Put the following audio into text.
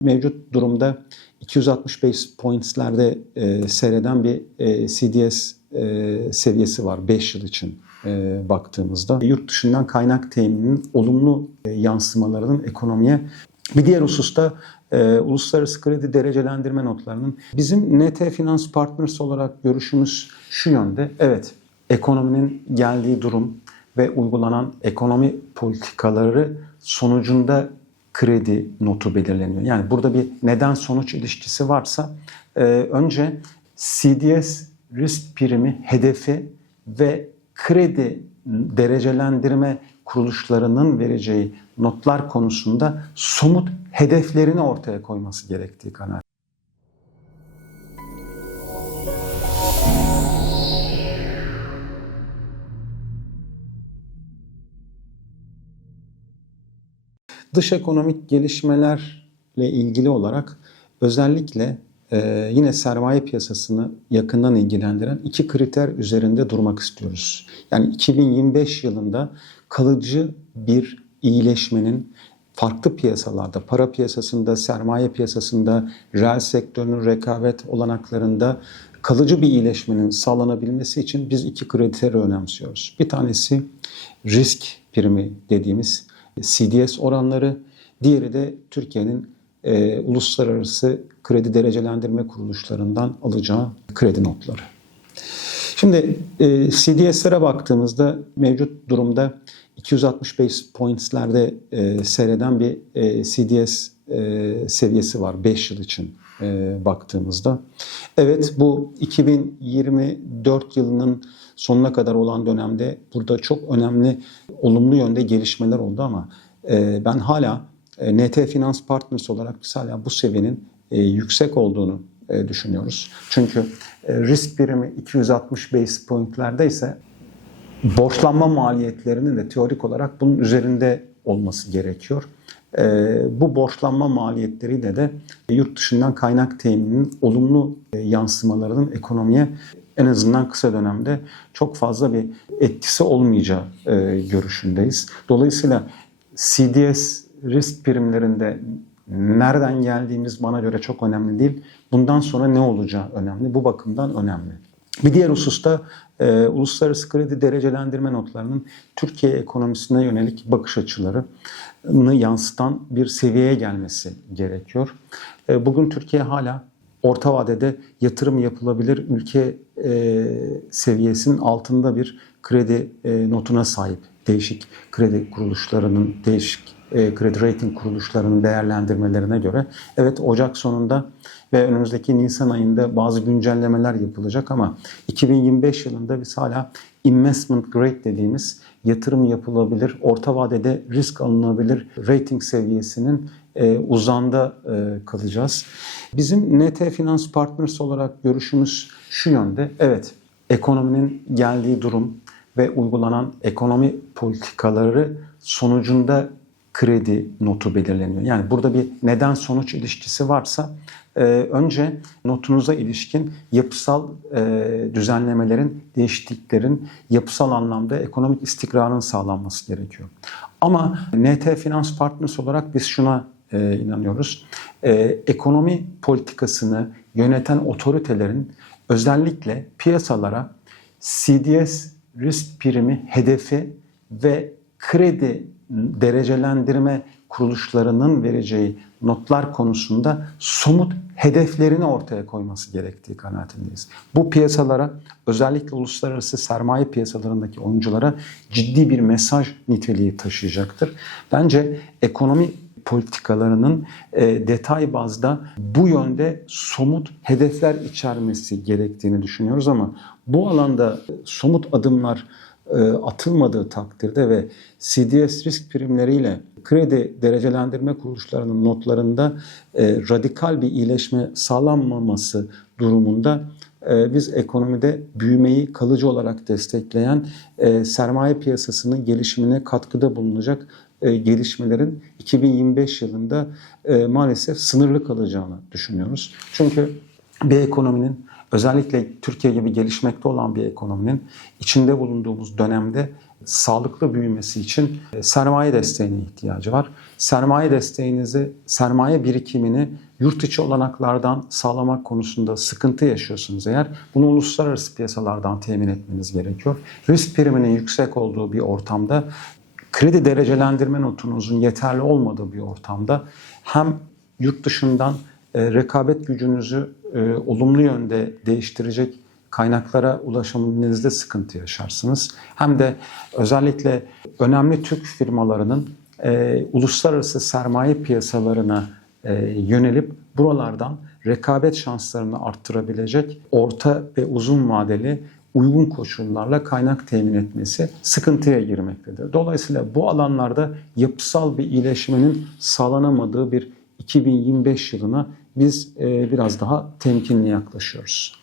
mevcut durumda 260 base points'lerde e, seyreden bir e, CDS e, seviyesi var 5 yıl için e, baktığımızda. Yurt dışından kaynak temininin olumlu e, yansımalarının ekonomiye bir diğer hususta e, uluslararası kredi derecelendirme notlarının bizim NT Finans Partners olarak görüşümüz şu yönde. Evet, ekonominin geldiği durum ve uygulanan ekonomi politikaları sonucunda kredi notu belirleniyor. Yani burada bir neden sonuç ilişkisi varsa e, önce CDS risk primi hedefi ve kredi derecelendirme kuruluşlarının vereceği notlar konusunda somut hedeflerini ortaya koyması gerektiği kanaat. Dış ekonomik gelişmelerle ilgili olarak özellikle e, yine sermaye piyasasını yakından ilgilendiren iki kriter üzerinde durmak istiyoruz. Yani 2025 yılında kalıcı bir iyileşmenin farklı piyasalarda, para piyasasında, sermaye piyasasında, reel sektörünün rekabet olanaklarında kalıcı bir iyileşmenin sağlanabilmesi için biz iki kriteri önemsiyoruz. Bir tanesi risk primi dediğimiz CDS oranları, diğeri de Türkiye'nin e, uluslararası kredi derecelendirme kuruluşlarından alacağı kredi notları. Şimdi e, CDS'lere baktığımızda mevcut durumda 265 points'lerde e, seyreden bir e, CDS e, seviyesi var 5 yıl için baktığımızda. Evet bu 2024 yılının sonuna kadar olan dönemde burada çok önemli olumlu yönde gelişmeler oldu ama e, ben hala e, NT Finans Partners olarak biz hala bu seviyenin e, yüksek olduğunu e, düşünüyoruz. Çünkü e, risk birimi 260 base pointlerde ise borçlanma maliyetlerinin de teorik olarak bunun üzerinde olması gerekiyor. E, bu borçlanma maliyetleriyle de yurt dışından kaynak temininin olumlu e, yansımalarının ekonomiye en azından kısa dönemde çok fazla bir etkisi olmayacağı e, görüşündeyiz. Dolayısıyla CDS risk primlerinde nereden geldiğimiz bana göre çok önemli değil. Bundan sonra ne olacağı önemli. Bu bakımdan önemli. Bir diğer hususta e, uluslararası kredi derecelendirme notlarının Türkiye ekonomisine yönelik bakış açılarını yansıtan bir seviyeye gelmesi gerekiyor. E, bugün Türkiye hala orta vadede yatırım yapılabilir ülke e, seviyesinin altında bir kredi e, notuna sahip. Değişik kredi kuruluşlarının, değişik e, kredi rating kuruluşlarının değerlendirmelerine göre evet Ocak sonunda ve önümüzdeki Nisan ayında bazı güncellemeler yapılacak ama 2025 yılında biz hala investment grade dediğimiz yatırım yapılabilir, orta vadede risk alınabilir rating seviyesinin e, uzanda e, kalacağız. Bizim NT Finans Partners olarak görüşümüz şu yönde. Evet, ekonominin geldiği durum ve uygulanan ekonomi politikaları sonucunda kredi notu belirleniyor. Yani burada bir neden sonuç ilişkisi varsa e, önce notunuza ilişkin yapısal e, düzenlemelerin, değişikliklerin yapısal anlamda ekonomik istikrarın sağlanması gerekiyor. Ama NT Finans Partners olarak biz şuna e, inanıyoruz. E, ekonomi politikasını yöneten otoritelerin özellikle piyasalara CDS risk primi hedefi ve kredi derecelendirme kuruluşlarının vereceği notlar konusunda somut hedeflerini ortaya koyması gerektiği kanaatindeyiz. Bu piyasalara özellikle uluslararası sermaye piyasalarındaki oyunculara ciddi bir mesaj niteliği taşıyacaktır. Bence ekonomi politikalarının e, detay bazda bu yönde somut hedefler içermesi gerektiğini düşünüyoruz ama bu alanda somut adımlar atılmadığı takdirde ve CDS risk primleriyle kredi derecelendirme kuruluşlarının notlarında e, radikal bir iyileşme sağlanmaması durumunda e, biz ekonomide büyümeyi kalıcı olarak destekleyen e, sermaye piyasasının gelişimine katkıda bulunacak e, gelişmelerin 2025 yılında e, maalesef sınırlı kalacağını düşünüyoruz. Çünkü bir ekonominin özellikle Türkiye gibi gelişmekte olan bir ekonominin içinde bulunduğumuz dönemde sağlıklı büyümesi için e, sermaye desteğine ihtiyacı var. Sermaye desteğinizi, sermaye birikimini yurt içi olanaklardan sağlamak konusunda sıkıntı yaşıyorsunuz eğer bunu uluslararası piyasalardan temin etmeniz gerekiyor. Risk priminin yüksek olduğu bir ortamda kredi derecelendirme notunuzun yeterli olmadığı bir ortamda hem yurt dışından e, rekabet gücünüzü e, olumlu yönde değiştirecek kaynaklara ulaşabilmenizde sıkıntı yaşarsınız. Hem de özellikle önemli Türk firmalarının e, uluslararası sermaye piyasalarına yönelip buralardan rekabet şanslarını arttırabilecek orta ve uzun vadeli uygun koşullarla kaynak temin etmesi sıkıntıya girmektedir. Dolayısıyla bu alanlarda yapısal bir iyileşmenin sağlanamadığı bir 2025 yılına biz e, biraz daha temkinli yaklaşıyoruz.